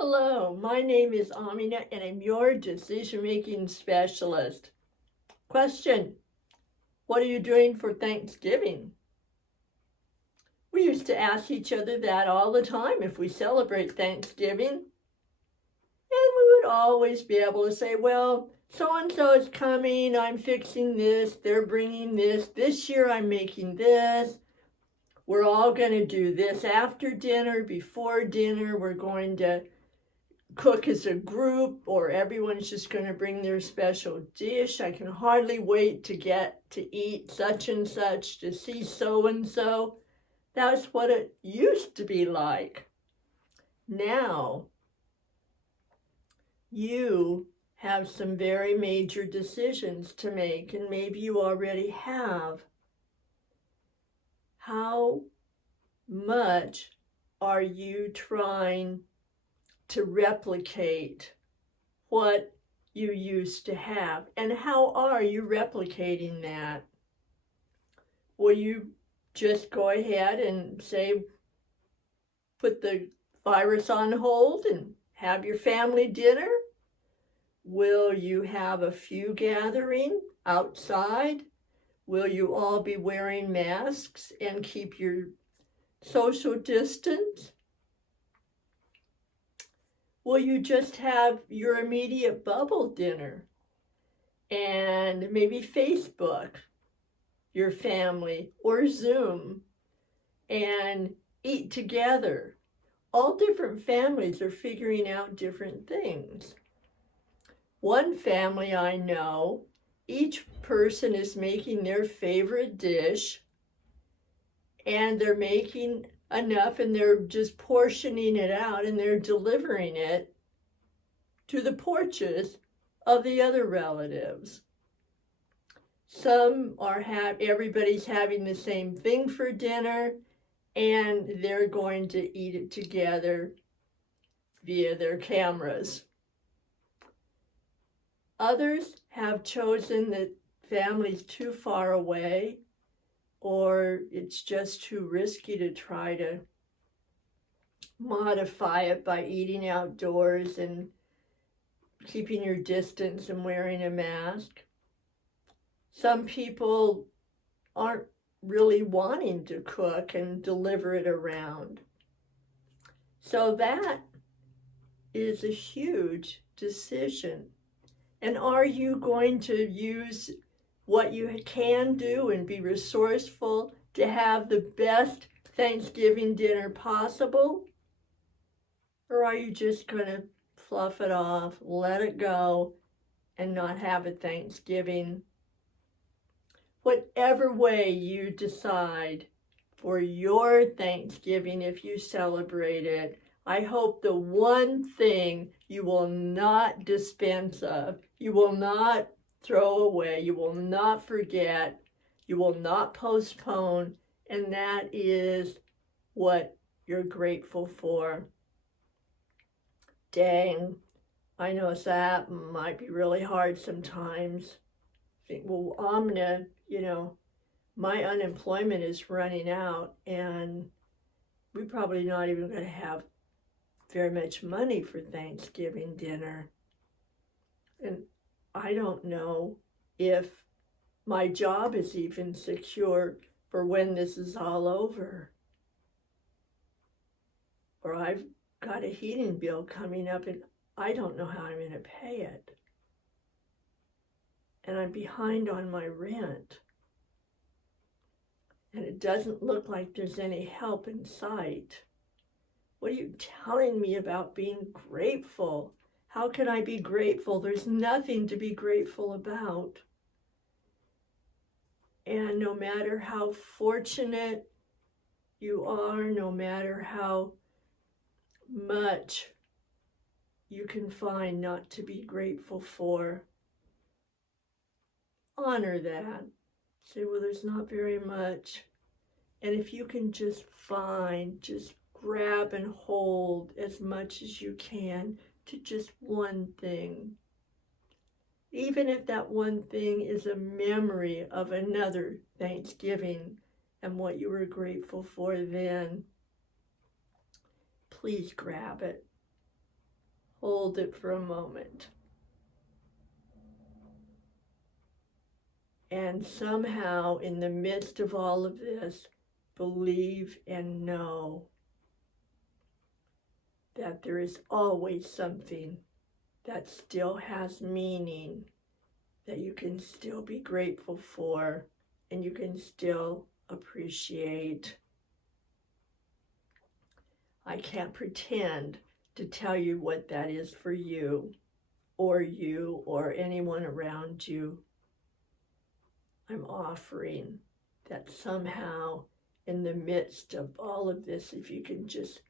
Hello, my name is Amina and I'm your decision-making specialist. Question: what are you doing for Thanksgiving? We used to ask each other that all the time if we celebrate Thanksgiving. And we would always be able to say, well, so-and-so is coming, I'm fixing this, they're bringing this year I'm making this. We're all going to do this after dinner, before dinner, we're going to cook as a group, or everyone's just going to bring their special dish. I can hardly wait to get to eat such and such, to see so and so. That's what it used to be like. Now, you have some very major decisions to make, and maybe you already have. How much are you trying to replicate what you used to have? And how are you replicating that? Will you just go ahead and say, put the virus on hold and have your family dinner? Will you have a few gathering outside? Will you all be wearing masks and keep your social distance? Will you just have your immediate bubble dinner and maybe Facebook your family or Zoom and eat together? All different families are figuring out different things. One family I know, each person is making their favorite dish, and they're making enough and they're just portioning it out and they're delivering it to the porches of the other relatives. Some are everybody's having the same thing for dinner, and they're going to eat it together via their cameras. Others have chosen that family's too far away, or it's just too risky to try to modify it by eating outdoors and keeping your distance and wearing a mask. Some people aren't really wanting to cook and deliver it around. So that is a huge decision. And are you going to use what you can do and be resourceful to have the best Thanksgiving dinner possible? Or are you just going to fluff it off, let it go, and not have a Thanksgiving? Whatever way you decide for your Thanksgiving, if you celebrate it, I hope the one thing you will not dispense of, you will not throw away, you will not forget, you will not postpone, and that is what you're grateful for. Dang, I know that might be really hard sometimes. Think, well, Amna, my unemployment is running out, and we're probably not even going to have very much money for Thanksgiving dinner. And I don't know if my job is even secure for when this is all over. Or I've got a heating bill coming up and I don't know how I'm going to pay it. And I'm behind on my rent. And it doesn't look like there's any help in sight. What are you telling me about being grateful? How can I be grateful? There's nothing to be grateful about. And no matter how fortunate you are, no matter how much you can find not to be grateful for, honor that. Say, well, there's not very much. And if you can just grab and hold as much as you can to just one thing. Even if that one thing is a memory of another Thanksgiving and what you were grateful for then, please grab it. Hold it for a moment. And somehow, in the midst of all of this, believe and know that there is always something that still has meaning, that you can still be grateful for, and you can still appreciate. I can't pretend to tell you what that is for you or anyone around you. I'm offering that somehow in the midst of all of this, if you can just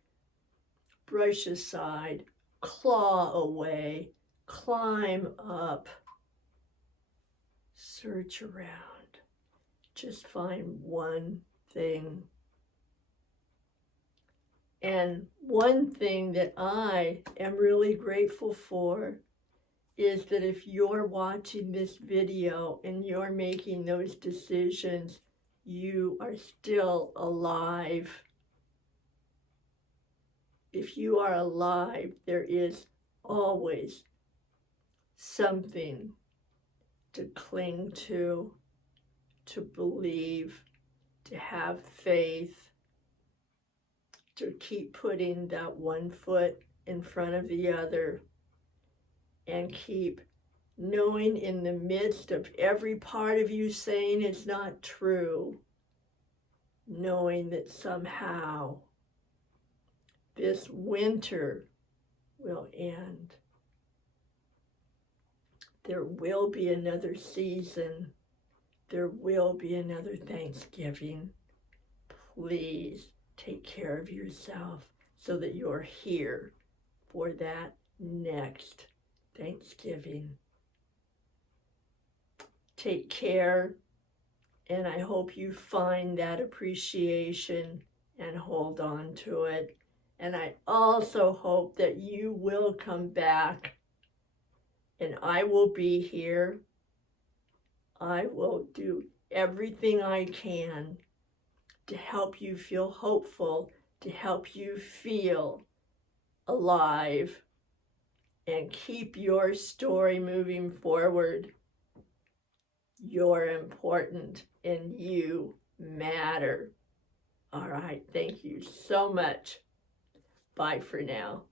brush aside, claw away, climb up, search around, just find one thing. And one thing that I am really grateful for is that if you're watching this video and you're making those decisions, you are still alive. If you are alive, there is always something to cling to believe, to have faith, to keep putting that one foot in front of the other, and keep knowing in the midst of every part of you saying it's not true, knowing that somehow this winter will end. There will be another season. There will be another Thanksgiving. Please take care of yourself so that you're here for that next Thanksgiving. Take care, and I hope you find that appreciation and hold on to it. And I also hope that you will come back, and I will be here. I will do everything I can to help you feel hopeful, to help you feel alive, and keep your story moving forward. You're important and you matter. All right, thank you so much. Bye for now.